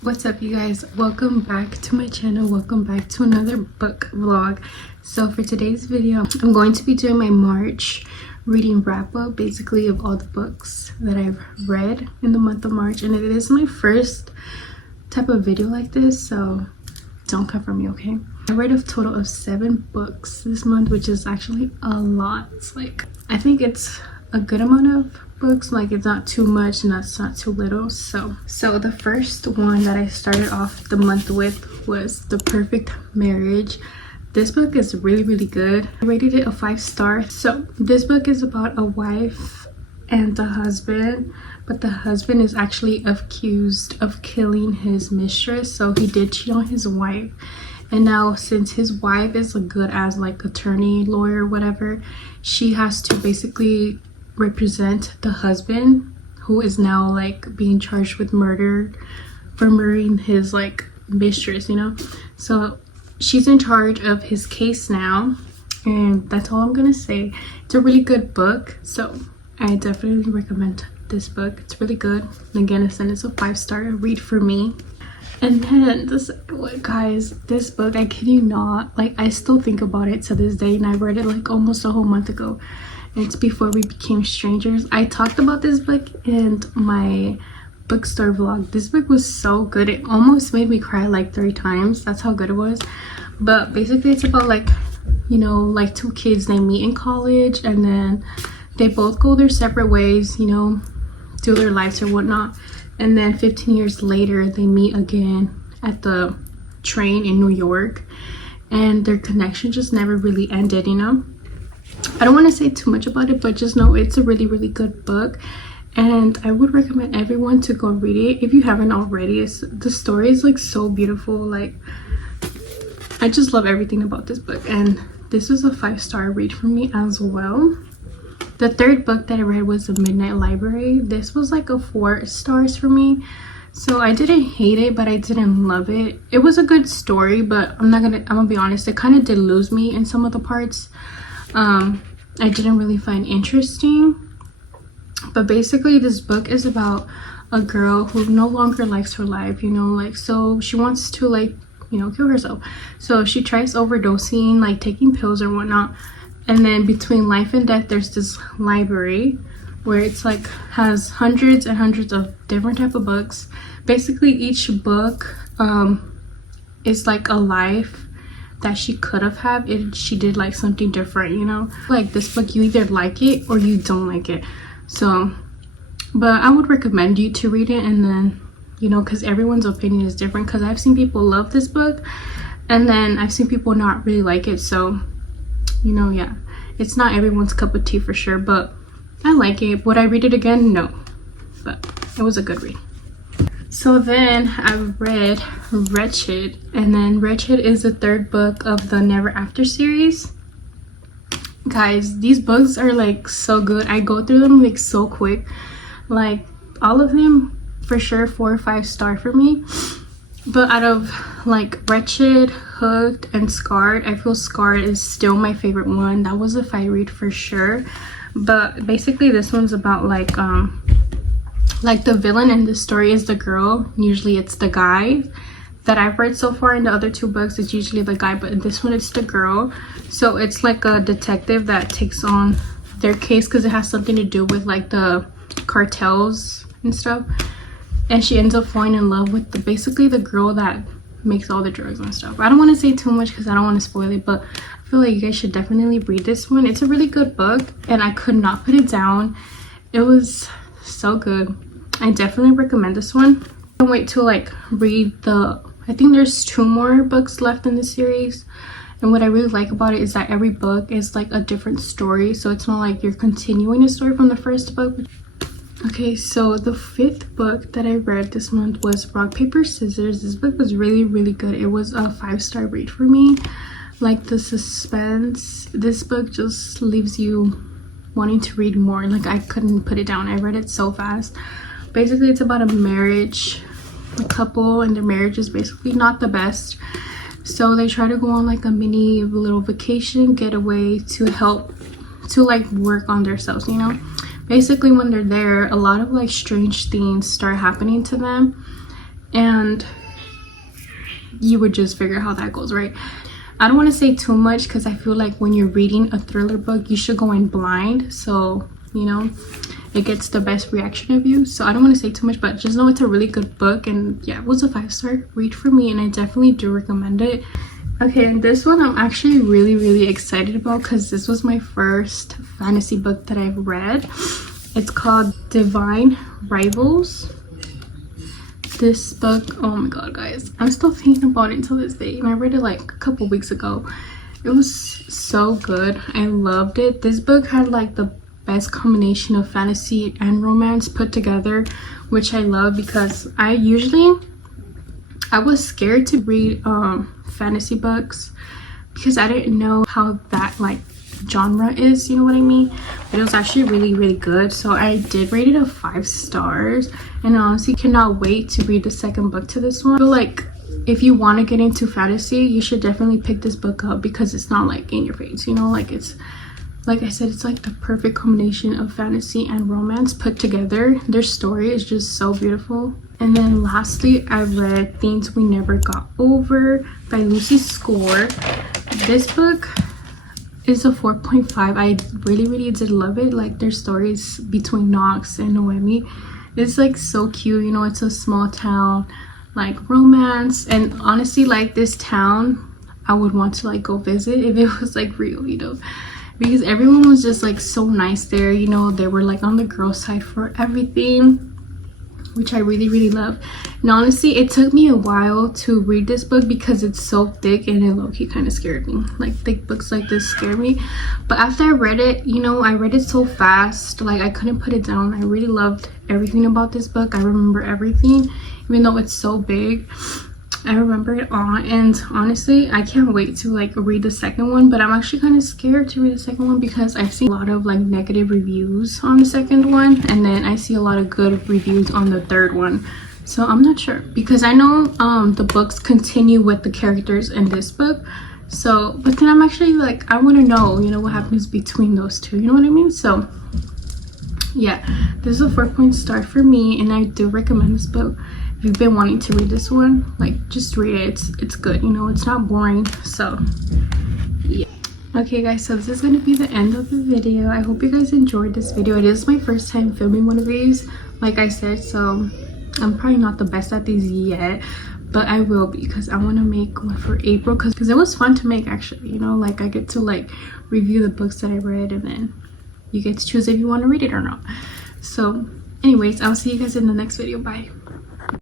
What's up, you guys? Welcome back to my channel. Welcome back to another book vlog. So for today's video, I'm going to be doing my March reading wrap up, basically, of all the books that I've read in the month of March. And it is my first type of video like this, so don't come for me, okay? I read a total of 7 books this month, which is actually a lot. It's like, I think it's a good amount of books, like it's not too much and that's not too little. So the first one that I started off the month with was The Perfect Marriage. This book is really good. I rated it a 5-star. So this book is about a wife and a husband, but the husband is actually accused of killing his mistress. So he did cheat on his wife, and now since his wife is a good as like attorney, lawyer, whatever, she has to basically represent the husband, who is now like being charged with murder for murdering his like mistress, you know. So she's in charge of his case now, and that's all I'm gonna say. It's a really good book, so I definitely recommend this book. It's really good. And again, it's a 5-star read for me. And then the second one, guys, this book, I kid you not, like I still think about it to this day, and I read it like almost a whole month ago. It's Before We Became Strangers. I talked about this book in my bookstore vlog. This book was so good. It almost made me cry like 3 times. That's how good it was. But basically it's about like, you know, like 2 kids, they meet in college and then they both go their separate ways, you know, do their lives or whatnot. And then 15 years later they meet again at the train in New York, and their connection just never really ended, you know. I don't want to say too much about it, but just know it's a really good book, and I would recommend everyone to go read it if you haven't already. The story is like so beautiful. Like, I just love everything about this book, and this was a 5-star read for me as well. The third book that I read was The Midnight Library. This was like a 4 stars for me. So I didn't hate it, but I didn't love it. It was a good story, but I'm gonna be honest, it kind of did lose me in some of the parts. I didn't really find interesting. But basically this book is about a girl who no longer likes her life, you know, like, so she wants to, like, you know, kill herself. So she tries overdosing, like taking pills or whatnot, and then between life and death there's this library where it's like has hundreds and hundreds of different type of books. Basically each book is like a life that she could have had if she did like something different, you know. Like this book, you either like it or you don't like it. So, but I would recommend you to read it, and then, you know, because everyone's opinion is different, because I've seen people love this book and then I've seen people not really like it. So, you know, yeah, it's not everyone's cup of tea for sure, but I like it. Would I read it again? No, but it was a good read. So then I read Wretched, and then Wretched is the 3rd book of the Never After series. Guys, these books are like so good. I go through them like so quick. Like all of them for sure 4 or 5 star for me. But out of like Wretched, Hooked, and Scarred, I feel Scarred is still my favorite one. That was a 5 read for sure. But basically this one's about like the villain in the story is the girl. Usually it's the guy. That I've read so far in the other 2 books, it's usually the guy, but in this one it's the girl. So it's like a detective that takes on their case because it has something to do with like the cartels and stuff, and she ends up falling in love with basically the girl that makes all the drugs and stuff. I don't want to say too much because I don't want to spoil it, but I feel like you guys should definitely read this one. It's a really good book and I could not put it down. It was so good. I definitely recommend this one. I can't wait to like read I think there's 2 more books left in the series, and what I really like about it is that every book is like a different story, so it's not like you're continuing a story from the first book. Okay, so the 5th book that I read this month was Rock Paper Scissors. This book was really good. It was a 5-star read for me. Like the suspense, this book just leaves you wanting to read more. Like I couldn't put it down. I read it so fast. Basically it's about a couple, and their marriage is basically not the best, so they try to go on like a mini little vacation getaway to help to like work on themselves, you know. Basically when they're there, a lot of like strange things start happening to them, and you would just figure how that goes, right? I don't want to say too much because I feel like when you're reading a thriller book, you should go in blind, so you know it gets the best reaction of you. So I don't want to say too much, but just know it's a really good book, and yeah, it was a 5-star read for me, and I definitely do recommend it. Okay, and this one I'm actually really excited about because this was my first fantasy book that I've read. It's called Divine Rivals. This book, oh my god guys, I'm still thinking about it until this day, and I read it like a couple weeks ago. It was so good. I loved it. This book had like the best combination of fantasy and romance put together, which I love because I was scared to read fantasy books because I didn't know how that like genre is, you know what I mean? But it was actually really good, so I did rate it a 5 stars, and I honestly cannot wait to read the second book to this one. I feel like if you want to get into fantasy, you should definitely pick this book up because it's not like in your face, you know, like it's like I said, it's like the perfect combination of fantasy and romance put together. Their story is just so beautiful. And then lastly, I read Things We Never Got Over by Lucy Score. This book is a 4.5. I really did love it. Like their stories between Knox and Noemi, it's like so cute, you know. It's a small town like romance, and honestly like this town I would want to like go visit if it was like real, you know, because everyone was just like so nice there, you know. They were like on the girl side for everything, which I really love. And honestly, it took me a while to read this book because it's so thick, and it low-key kind of scared me. Like thick books like this scare me, but after I read it, you know, I read it so fast, like I couldn't put it down. I really loved everything about this book. I remember everything, even though it's so big. I remember it all, and honestly I can't wait to like read the second one. But I'm actually kind of scared to read the second one because I see a lot of like negative reviews on the second one, and then I see a lot of good reviews on the third one. So I'm not sure, because I know the books continue with the characters in this book. So but then I'm actually like, I want to know, you know, what happens between those two, you know what I mean? So yeah, this is a 4 star for me, and I do recommend this book. If you've been wanting to read this one, like just read it. It's good, you know, it's not boring. So yeah. Okay guys, so this is going to be the end of the video. I hope you guys enjoyed this video. It is my first time filming one of these, like I said, so I'm probably not the best at these yet, but I will be, because I want to make one for April, because it was fun to make actually, you know, like I get to like review the books that I read, and then you get to choose if you want to read it or not. So anyways, I'll see you guys in the next video. Bye.